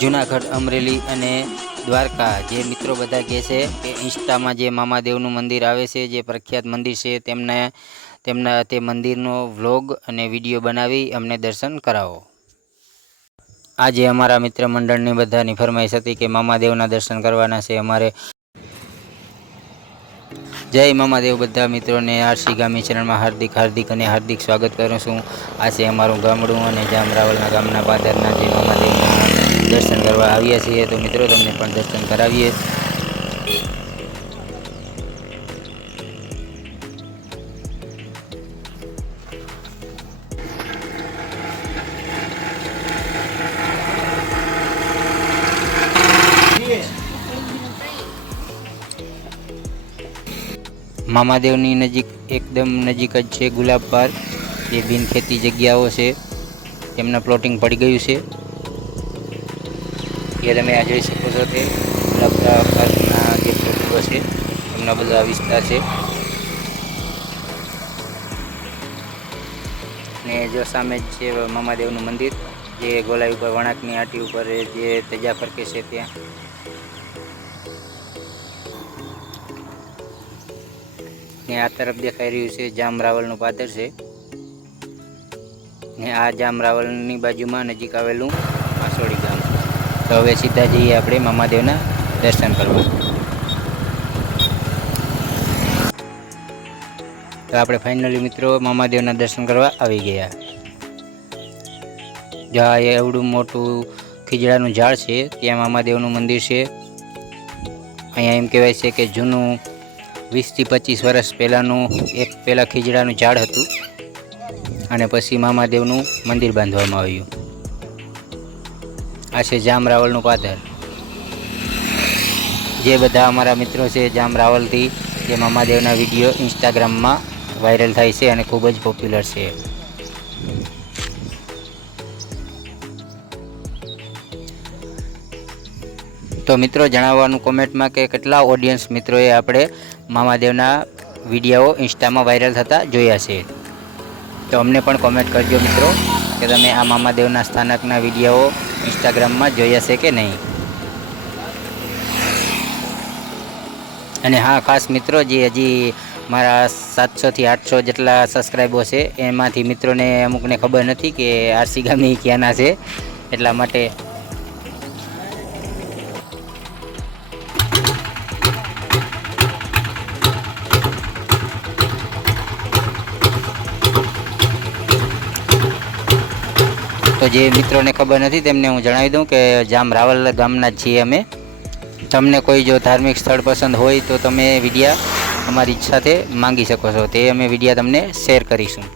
જુનાગઢ, અમરેલી અને દ્વારકા. જે મિત્રો બધા કહે છે કે ઇન્સ્ટામાં જે મામાદેવનું મંદિર આવે છે, જે પ્રખ્યાત મંદિર છે, તેમને, તેમના તે મંદિરનો વ્લોગ અને વીડિયો બનાવી અમને દર્શન કરાવો. આજે અમારા મિત્ર મંડળની બધાની ફરમાઈશ હતી કે મામાદેવના દર્શન કરવાના છે અમારે. જય મામાદેવ બધા મિત્રોને આરસી ગામી ચરણમાં હાર્દિક હાર્દિક અને હાર્દિક સ્વાગત કરું છું. આ છે અમારું ગામડું અને જામરાવલના ગામના પાદરના જે મામાદેવના દર્શન કરવા આવ્યા છીએ તો મિત્રો તમને પણ દર્શન કરાવીએ. મામાદેવની નજીક, એકદમ નજીક જ છે ગુલાબ પાર્ક. જે બિનખેતી જગ્યાઓ છે. તેમના પ્લોટિંગ પડી ગયું છે. એ તમે આ જોઈ શકો છો તે પાર્કના જે પ્લોટિંગો છે, એમના બધા વિસ્તાર છે. ને જો સામે જ છે મામાદેવનું મંદિર, જે ગોલાઈ ઉપર, વણાકની આટી ઉપર જે તેજા ફરકે છે ત્યાં. ને આ તરફ દેખાઈ રહ્યું છે જામ રાવલનું પાદર છે. ને આ જામ રાવલની બાજુમાં નજીક આવેલું ગામ. તો હવે સીધા જઈએ આપણે મામાદેવના દર્શન કરવા. તો આપણે ફાઇનલી મિત્રો મામાદેવના દર્શન કરવા આવી ગયા. જ્યાં એવડું મોટું ખીજડાનું ઝાડ છે, ત્યાં મામાદેવનું મંદિર છે. અહીંયા એમ કહેવાય છે કે જૂનું વીસથી પચીસ વર્ષ પહેલાંનું એક પહેલાં ખીજડાનું ઝાડ હતું. અને પછી મામાદેવનું મંદિર બાંધવામાં આવ્યું. આ છે જામ રાવલનું પાદર જે બધા અમારા મિત્રો છે જામ રાવલથી જે મામાદેવના વીડિયો ઇન્સ્ટાગ્રામમાં વાયરલ થાય છે અને ખૂબ જ પોપ્યુલર છે. તો મિત્રો જણાવવાનું કોમેન્ટમાં કે કેટલા ઓડિયન્સ મિત્રોએ આપણે મામાદેવના વીડિયો ઇન્સ્ટામાં વાયરલ થતા જોયા છે. તો અમને પણ કોમેન્ટ કરજો મિત્રો, કે તમે આ મામાદેવના સ્થાનકના વીડિયો ઇન્સ્ટાગ્રામમાં જોઈ છે કે નહીં. અને હા, ખાસ મિત્રો, જે હજી મારા સાતસોથી આઠસો જેટલા સબસ્ક્રાઈબો છે, એમાંથી મિત્રોને અમુકને ખબર નથી કે આરસી ગામની ક્યાંના છે, એટલા માટે તો જે મિત્રોને ખબર નથી તેમને હું જણાવી દઉં કે જામ રાવલ ગામના છીએ અમે. તમને કોઈ જો ધાર્મિક સ્થળ પસંદ હોય તો તમે વિડીયા અમારી સાથે માંગી શકો છો. તે અમે વિડીયા તમને શેર કરીશું.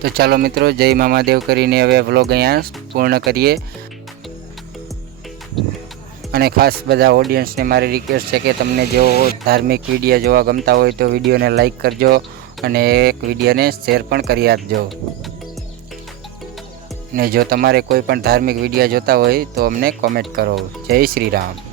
તો ચાલો મિત્રો, જય મામાદેવ કરીને હવે વ્લોગ અહીંયા પૂર્ણ કરીએ. અને ખાસ બધા ઓડિયન્સને મારી રિક્વેસ્ટ છે કે તમને જો ધાર્મિક વીડિયો જોવા ગમતા હોય તો વિડીયોને લાઈક કરજો અને એક વિડીયોને શેર પણ કરી આપજો. ને જો તમારે કોઈ પણ ધાર્મિક વીડિયો જોતા હોય તો અમને કોમેન્ટ કરો. જય શ્રી રામ.